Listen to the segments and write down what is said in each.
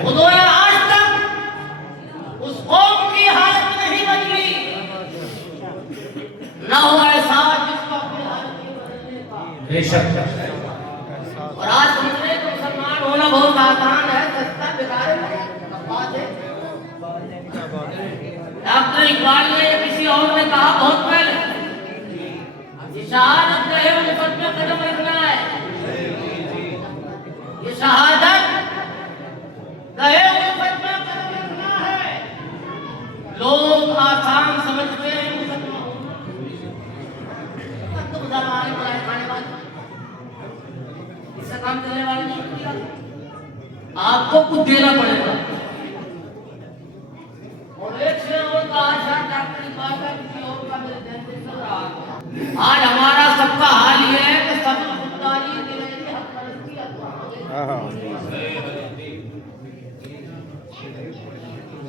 खुदाया आज तक उस कौम की हालत नहीं बदली, ना हुआ एहसास जिसको अपनी हालत की बदलने का। बेशक। और आज समझ रहे तो मुसलमान होना बहुत आसान है, सस्ता बेकार है। डॉक्टर इकबाल ने किसी और ने कहा बहुत पहले, शहादत रहे मुकद में कदम रखना है। ये शहादत रहे मुकद में कदम रखना है। लोग आसान समझते हैं मुसलमान तो मुसलमान पढ़ाई खाने वाले इससे काम करने वाले नहीं किया। आपको कुछ देना पड़ेगा। और एक से और का आशा डॉक्टर इकबाल का किसी और का मेरे ध्यान से चल रहा है। आज हमारा सबका हाल ये है कि सब खुददारी दिलेरी हक परस्ती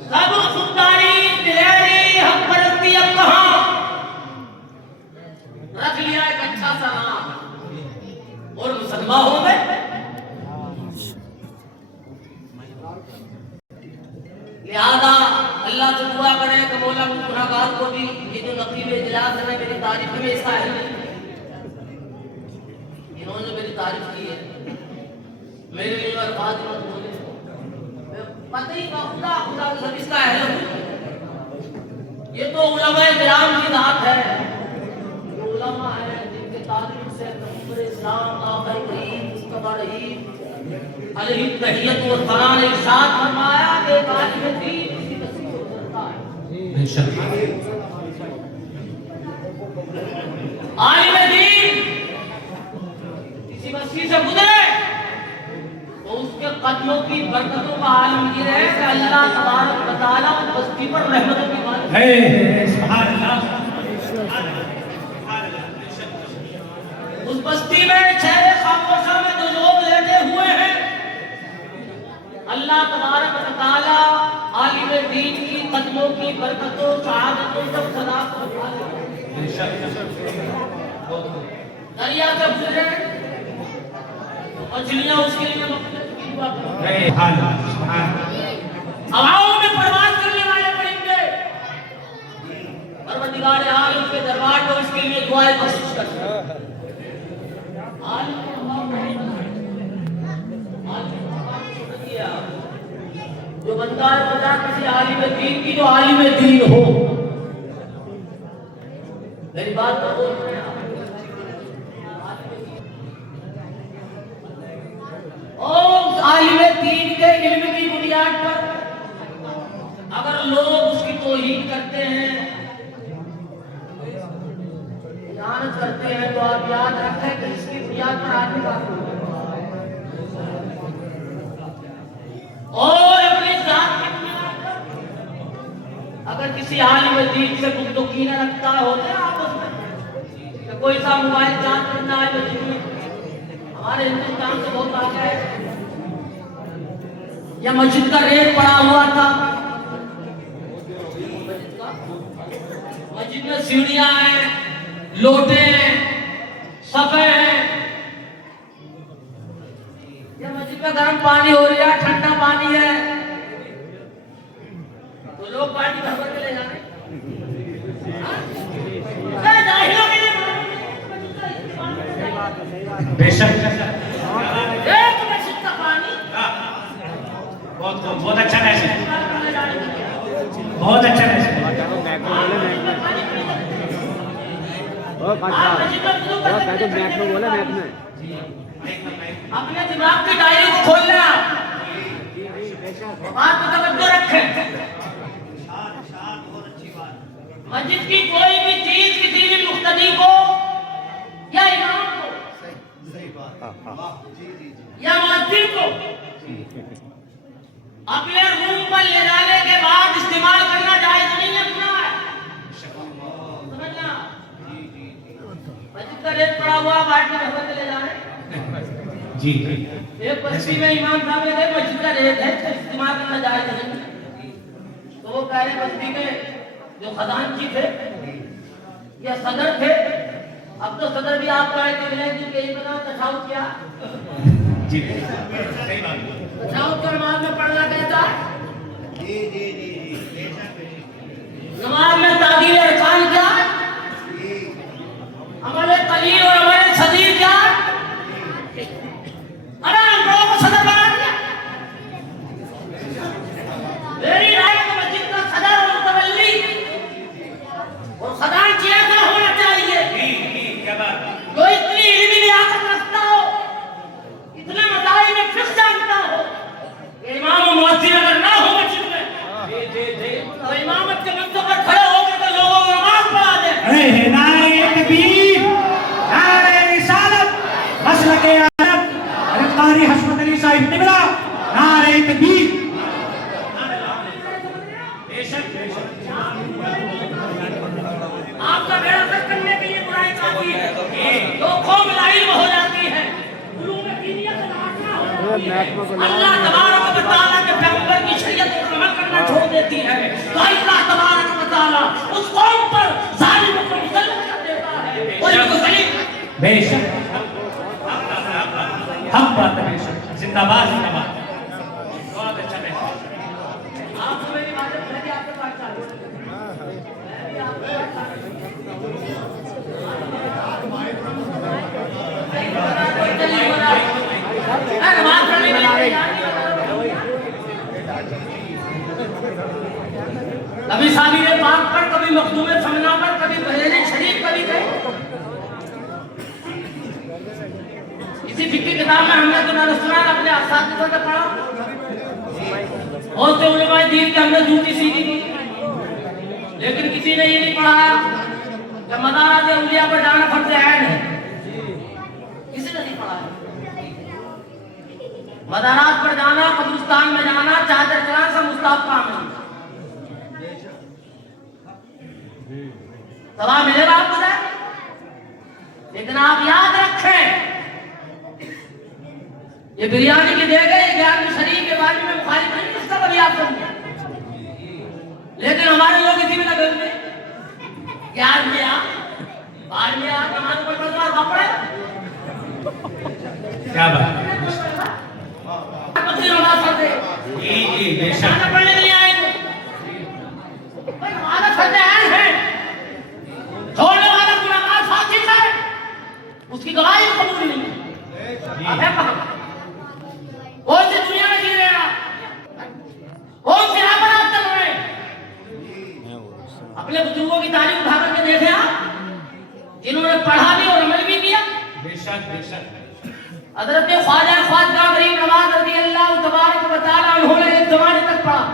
सब खुददारी दिलेरी हक परस्ती अब कहां रख लिया एक अच्छा सा नाम और मुसलमान हो गए। लिहाजा अल्लाह से दुआ करें कि मौला गुनाहगार को भी ये जो नकीब इजलास है मेरी तारीफ में इसका है, इन्होंने मेरी तारीफ की है, मेरे लिए अल्फाज मत बोले, पता ही खुदा खुदा सब इसका है। ये तो उलमाए किराम की बात है, उलमा है जिनके तारीफ से पैगंबर इस्लाम आखिरी करीम मुस्तफा रहीम अलैहि तहियत व सना ने इरशाद फरमाया कि आलिम दीन किसी वसी से गुजरता है। बेशक। आलिम दीन किसी वसी से गुजरे तो उसके कदमों की बरकतों का आलम ये है कि अल्लाह तबारक व तआला उस बस्ती पर रहमतों की बारिश है। सुभान अल्लाह। उस बस्ती में चेहरे खामोशा में जो लोग लेटे हुए हैं, अल्लाह तबारक व तआला आलिम दीन की कदमों की बरकतों सआदतों सब सदा को दरिया से गुजरे मछलियां उसके लिए मकसद की दुआ करती हैं। हवाओं में परवाज करने वाले परिंदे परवरदिगार आलम के दरबार में उसके लिए दुआएं बख्शिश करते हैं। जो बनता है बता किसी आलिम दीन की जो आलिम दीन हो। मेरी बात को बोल रहे हैं और आलिम दीन के इल्म की बुनियाद पर अगर लोग उसकी तौहीन करते हैं, इहानत करते हैं, तो आप याद रखें कि इसकी बुनियाद पर आदमी का और अपनी जात की बुनियाद पर अगर किसी आलिम दीन से गुफ्तगू रखता होते हैं आपस में तो कोई सा मोबाइल चार्ज करना है बिजली हमारे हिंदुस्तान से बहुत आगे है, या मस्जिद का रेट पड़ा हुआ था, मस्जिद में सीढ़ियां हैं, लोटे हैं, सफे हैं, या मस्जिद में गर्म पानी हो रहा है, ठंडा पानी है, तो लोग पानी भर भर के ले जा रहे हैं। बेशक। एक मस्जिद का पानी बहुत अच्छा मैसेज, बहुत अच्छा मैसेज। अपने दिमाग की डायरी को खोलना, बात को तवज्जो रखें। मस्जिद की कोई भी चीज किसी भी मुख्तदी को या इमाम को या मस्जिद को अपने रूम पर ले जाने के बाद इस्तेमाल करना जायज नहीं है, गुनाह है। समझना, मस्जिद का रेत पड़ा हुआ बाल्टी में भर के ले जा रहे जी। एक बस्ती में इमाम साहब ने कहा मस्जिद का रेत है तो इस्तेमाल करना जायज नहीं, तो वो कह रहे बस्ती में जो खजानची थे या सदर थे, अब तो सदर भी आप आए थे विनय जी के बना तशाउत किया जी सही बात। बताओ तो नमाज में पढ़ना कहता है, नमाज में तादील अरकान क्या, अमल कलील और अमल सदीर क्या। अरे हम लोगों को सदर बना दिया। मेरी राय में मस्जिद का सदर और मुतवल्ली और खजान क्या होना चाहिए। क्या बात। जो इतनी इल्मी लियाकत रखता हो, इतने मसाइल में फिक्र जानता हो, इमाम और मुअज्जिन अगर ना हो मस्जिद में तो इमामत के मंच पर खड़े होकर के लोगों को नमाज पढ़ा दे। अरे नारे तकबीर, नारे रिसालत, मसलके अदब, कारी हस्मत अली साहिब निबला, नारे तकबीर। आपका बेड़ा गर्क करने के लिए बुराई काफी है, तो कौम लाइल हो जाती है, उलूम दीनिया से नाशना हो जाती है, अल्लाह तबारक व तआला के पैगंबर की शरीयत पर अमल करना छोड़ देती है, तो अल्लाह तबारक व तआला उस कौम पर जालिमों को मुसल्लत कर देता है। और इनको सलीम बेशक हम बात है, बेशक जिंदाबाद जिंदाबाद। बहुत अच्छा बेशक। आप तो मेरी बातें सुन के आपके पास चालू है। कभी साबिर पाक पर, कभी मखदूम समना पर, कभी बरेली शरीफ, कभी गए किसी फिक्र किताब में हमने तो नरसरान अपने असातिज़ा से पढ़ा, और तो उलमाए दीन के हमने जूती सीखी थी, लेकिन किसी ने ये नहीं पढ़ाया कि मदारात औलिया पर जाना फर्ज़ ऐन है। किसी ने नहीं पढ़ाया। मदारात पर जाना, कब्रिस्तान में जाना, चादर चलाना सब मुस्ताहब काम है। सवाल मिलेगा आपको ना, लेकिन आप याद रखें, ये बिरयानी की दे गए 11वीं शरीफ के बारे में मुखालिफ नहीं, इसका बड़ी आप समझे, लेकिन हमारे लोग इसी में लगे हुए 11वीं आ 12वीं आ नमाज पढ़ना कपड़े क्या बात। नमाज पढ़ते जी बेशक पढ़ने नहीं आएंगे भाई, हमारा फर्ज ऐन है, छोड़ने वाला गुनाहगार फासिक है, उसकी गवाही कबूल नहीं है। अब है कहां, कौन सी दुनिया में जी रहे हैं आप, कौन सी राह पर आप चल रहे हैं। अपने बुजुर्गों की तारीफ उठा करके देखे आप, जिन्होंने पढ़ा भी और अमल भी किया। बेशक बेशक। हज़रत ख्वाजा ख्वाजा गरीब नवाज रज़ी अल्लाह तबारक व तआला उन्होंने एक ज़माने तक पढ़ा,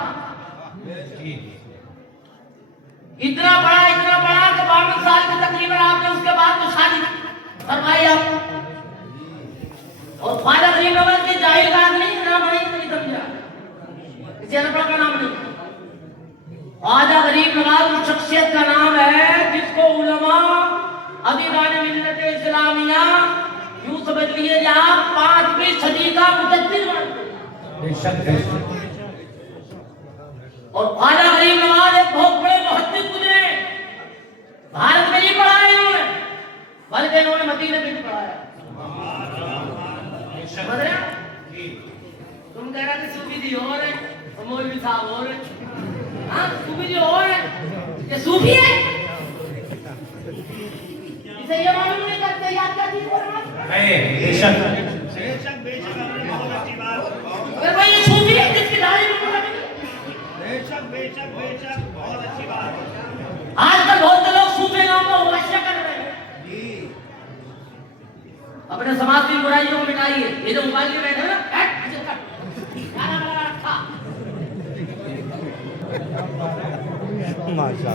इतना पढ़ा कि 52 साल के तकरीबन आपने उसके बाद तो शादी फरमाई आप। और ख्वाजा गरीब नवाज के जाहिल का नहीं नाम नहीं समझा, किसी अनपढ़ का नाम नहीं। ख्वाजा गरीब नवाज उस शख्सियत का नाम है जिसको उलमा अदीबान मिल्लत इस्लामिया यूं समझ लीजिए कि आप 5वीं सदी का मुजद्दिद मानते हैं। बेशक बेशक। और ख्वाजा गरीब नवाज एक बहुत बड़े मुहद्दिस गुजरे, भारत में ही पढ़ाया इन्होंने, बल्कि इन्होंने मदीने में भी पढ़ाया। समझ रहे हैं? तुम कह रहे थे सूफी जी और है और मौलवी साहब और है। हाँ सूफी जी और है, ये सूफी है, इसे ये मालूम नहीं करते याद क्या चीज बोल रहा है। बेशक बेशक बेशक आपने बहुत अच्छी बात। अगर भाई ये सूफी है जिसकी दाढ़ी में पूरा बेशक बेशक बेशक बहुत अच्छी बात। आजकल बहुत से लोग सूफी नाम को वाशिया कर रहे हैं। अपने समाज की बुराइयों को मिटाइए। ये जो मोबाइल में बैठे हैं ना, गाना बना रखा। माशाअल्लाह।